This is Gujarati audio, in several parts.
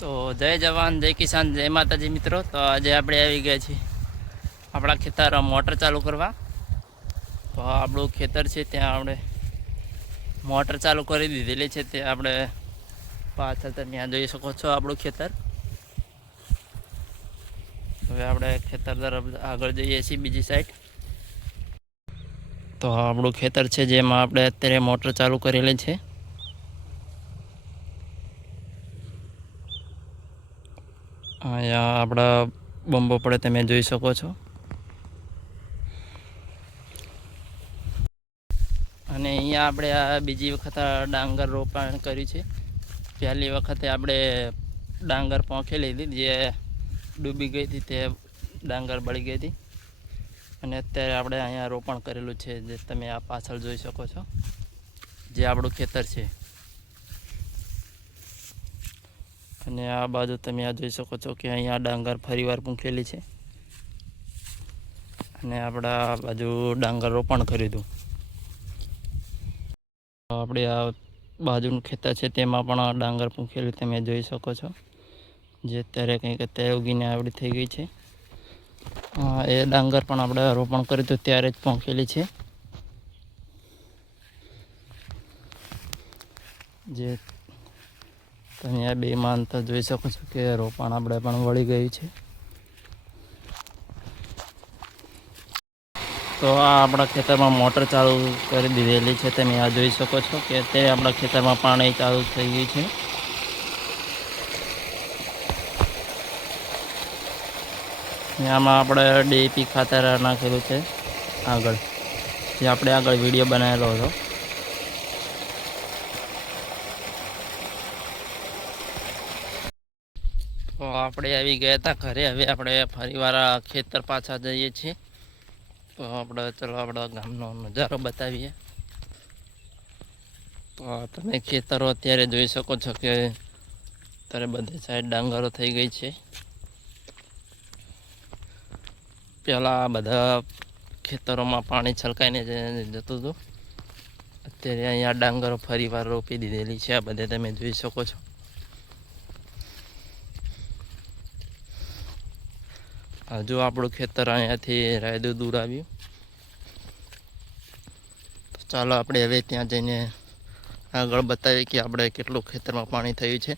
તો જય જવાન જય કિસાન જય માતાજી મિત્રો. તો આજે આપણે આવી ગયા છીએ આપણા ખેતર મોટર ચાલુ કરવા. તો આપણું ખેતર છે ત્યાં આપણે મોટર ચાલુ કરી દીધેલી છે. તે આપણે પાછળ ત્યાં જોઈ શકો છો આપણું ખેતર. હવે આપણે ખેતર તરફ આગળ જઈએ છીએ બીજી સાઈડ. તો આપણું ખેતર છે જેમાં આપણે અત્યારે મોટર ચાલુ કરેલી છે. અહીંયા આપણા બંબો પડે તમે જોઈ શકો છો. અને અહીંયા આપણે આ બીજી વખત ડાંગર રોપણ કર્યું છે. પહેલી વખતે આપણે ડાંગર પોંખી લીધી, જે ડૂબી ગઈ હતી, તે ડાંગર બળી ગઈ હતી. અને અત્યારે આપણે અહીંયા રોપણ કરેલું છે, જે તમે આ પાછળ જોઈ શકો છો, જે આપણું ખેતર છે. અને આ બાજુ તમે આ જોઈ શકો છો કે અહીંયા ડાંગર ફરીવાર મૂકેલી છે. અને આપણા બાજુ ડાંગર રોપણ કર્યું હતું. આપણે આ બાજુનું ખેતર છે તેમાં પણ ડાંગર મૂકેલું તમે જોઈ શકો છો, જે અત્યારે કંઈક અત્યારે ઉગીને આવડી થઈ ગઈ છે. એ ડાંગર પણ આપણે રોપણ કર્યું હતું ત્યારે જ પહોંચેલી છે, જે તમે આ બે અંતર જોઈ શકો છો કે રોપણ આપણે પણ વળી ગયું છે. તો આ આપણા ખેતરમાં મોટર ચાલુ કરી દીધેલી છે. તમે આ જોઈ શકો છો કે તે આપણા ખેતરમાં પાણી ચાલુ થઈ ગયું છે. આમાં આપણે DAP ખાતર નાખેલું છે આગળ, જે આપણે આગળ વિડીયો બનાવેલો હતો. તો આપણે આવી ગયા હતા ઘરે. હવે આપણે ફરીવાર ખેતર પાછા જઈએ છીએ. તો આપણે ચલો આપણા ગામનો નજારો બતાવીએ. તો તમે ખેતરો અત્યારે જોઈ શકો છો કે અત્યારે બધી સાઈડ ડાંગરો થઈ ગઈ છે. પહેલાં બધા ખેતરોમાં પાણી છલકાઈને જતું હતું. અત્યારે અહીંયા ડાંગરો ફરીવાર રોપી દીધેલી છે. આ બધે તમે જોઈ શકો છો. હજુ આપણું ખેતર અહીંયાથી રાયદું દૂર આવ્યું. તો ચાલો આપણે હવે ત્યાં જઈને આગળ બતાવીએ કે આપણે કેટલું ખેતરમાં પાણી થયું છે.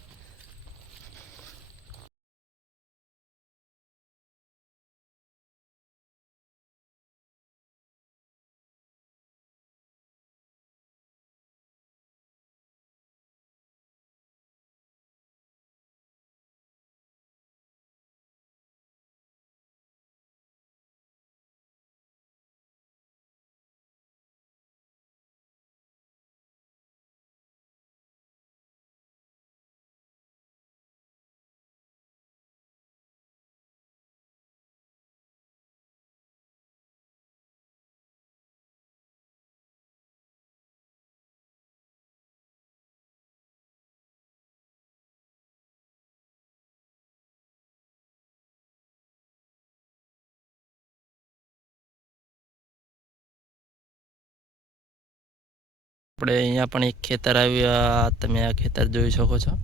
આપણે અહીંયા પણ એક ખેતર આવ્યું. તમે આ ખેતર જોઈ શકો છો.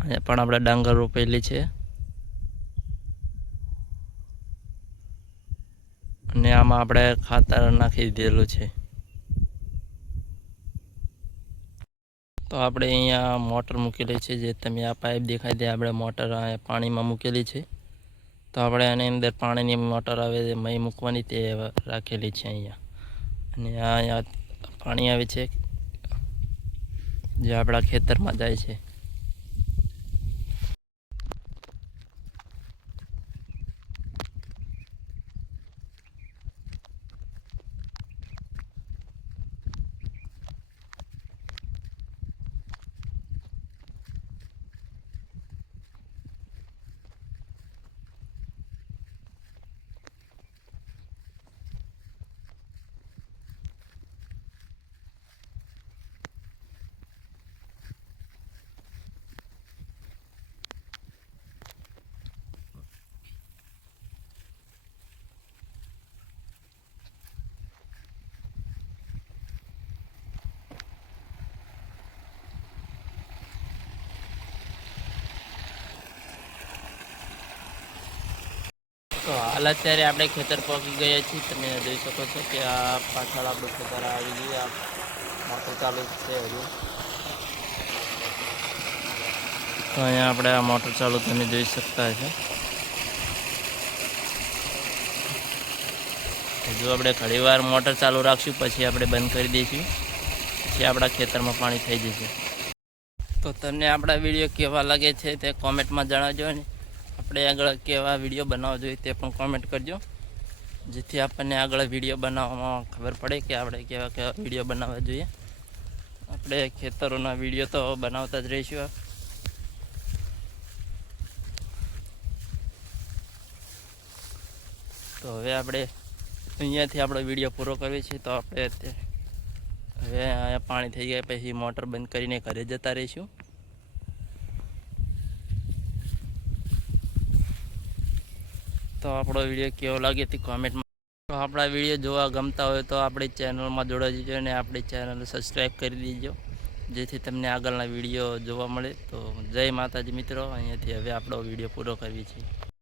અહીંયા પણ આપણે ડાંગર રોપેલી છે. અને આમાં આપણે ખાતર નાખી દીધેલું છે. તો આપણે અહીંયા મોટર મૂકેલી છે, જે તમે આ પાઇપ દેખાય તે આપણે મોટર પાણીમાં મૂકેલી છે. તો આપણે આની અંદર પાણીની મોટર આવે મહી મૂકવાની તે રાખેલી છે અહીંયા. અને અહીંયા પાણી આવે છે જે આપણા ખેતરમાં જાય છે. તો હાલ અત્યારે આપણે ખેતર પહોંચી ગયા છીએ. તમે જોઈ શકો છો કે આ પાછળ આપણું ખેતર આવી ગયું. આ મોટર ચાલુ છે હજુ. તો અહીંયા આપણે આ મોટર ચાલુ તમે જોઈ શકતા છો. હજુ આપણે ઘણી વાર મોટર ચાલુ રાખશું, પછી આપણે બંધ કરી દઈશું. પછી આપણા ખેતરમાં પાણી થઈ જશે. તો તમને આપણા વિડીયો કેવા લાગે છે તે કોમેન્ટમાં જણાવજો ને આપણે આગળ કેવા વિડીયો બનાવવા જોઈએ તે પણ કોમેન્ટ કરજો, જેથી આપણને આગળ વિડીયો બનાવવામાં ખબર પડે કે આપણે કેવા કેવા વિડીયો બનાવવા જોઈએ. આપણે ખેતરોના વિડીયો તો બનાવતા જ રહીશું. તો હવે આપણે અહીંયાથી આપણો વિડીયો પૂરો કરીએ છીએ. તો આપણે હવે અહીંયા પાણી થઈ ગયા પછી મોટર બંધ કરીને ઘરે જતા રહીશું. તો આપણો વિડીયો કેવો લાગે તે કોમેન્ટમાં. તો આપણા વિડીયો જોવા ગમતા હોય તો આપણી ચેનલમાં જોડાઈ જજો અને આપણી ચેનલ સબસ્ક્રાઈબ કરી દેજો, જેથી તમને આગળના વિડીયો જોવા મળે. તો જય માતાજી મિત્રો, અહીંયાથી હવે આપણો વિડીયો પૂરો કરીએ છીએ.